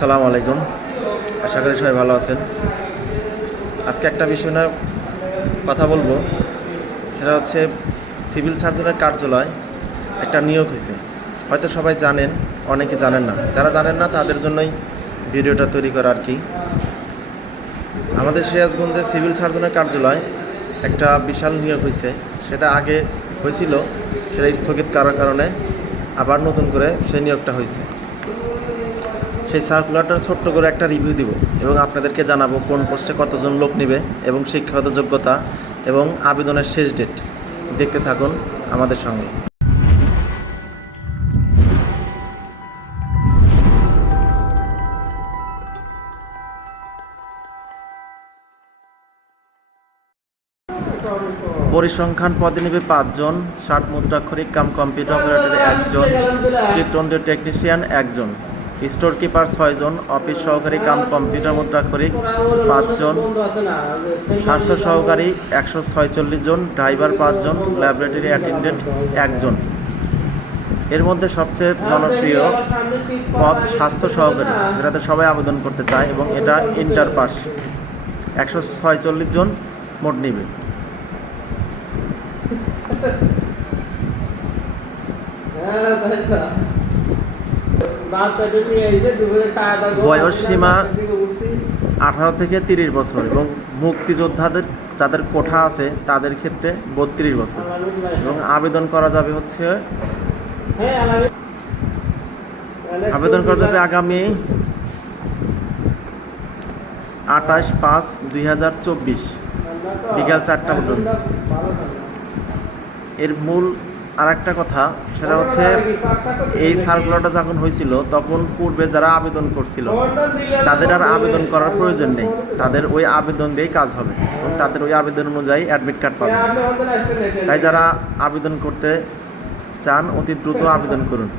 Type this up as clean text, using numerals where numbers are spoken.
আসসালামু আলাইকুম। আশা করি সবাই ভালো আছেন। আজকে একটা বিষয় নিয়ে কথা বলবো, সেটা হচ্ছে সিভিল সার্জনের কার্যালয় একটা নিয়োগ হয়েছে। হয়তো সবাই জানেন, অনেকে জানেন না। যারা জানেন না তাদের জন্যই ভিডিওটা তৈরি করা আর কি। আমাদের সিরাজগঞ্জে সিভিল সার্জনের কার্যালয় একটা বিশাল নিয়োগ হয়েছে। সেটা আগে হয়েছিল, সেটা স্থগিত করার কারণে আবার নতুন করে সেই নিয়োগটা হয়েছে। সেই সার্কুলারটার ছোট্ট করে একটা রিভিউ দিব এবং আপনাদেরকে জানাবো কোন পোস্টে কতজন লোক নেবে এবং শিক্ষাগত যোগ্যতা এবং আবেদনের শেষ ডেট। দেখতে থাকুন আমাদের সঙ্গে। পরিসংখ্যান পদে নেবে 5 জন, 60 মুদ্রাক্ষরিক কাম কম্পিউটার অপারেটর 1 জন, চিত্রন্তীয় টেকনিশিয়ান 1 জন, স্টোর কিপার 6 জন, অফিস সহকারী কাম কম্পিউটার মুদ্রাক্ষরিক 5 জন, স্বাস্থ্য সহকারী 146 জন, ড্রাইভার 5 জন, ল্যাবরেটরি অ্যাটেন্ডেন্ট 1 জন। এর মধ্যে সবচেয়ে জনপ্রিয় পদ স্বাস্থ্য সহকারী, যেটাতে সবাই আবেদন করতে চায় এবং এটা ইন্টার পাস। 146 জন মোট নিবে। বয়স সীমা 18 থেকে 30 বছর এবং মুক্তিযোদ্ধাদের যাদের কোঠা আছে তাদের ক্ষেত্রে 32 বছর এবং আবেদন করা যাবে আগামী 28/5/2024 বিকাল 4টা পর্যন্ত। এর মূল আরেকটা কথা, সেটা হচ্ছে এই সার্কুলারটা যখন হয়েছিল তখন পূর্বে যারা আবেদন করছিল তাদের আর আবেদন করার প্রয়োজন নেই। তাদের ওই আবেদন দিয়েই কাজ হবে এবং তাদের ওই আবেদন অনুযায়ী অ্যাডমিট কার্ড পাবে। তাই যারা আবেদন করতে চান অতি দ্রুত আবেদন করুন।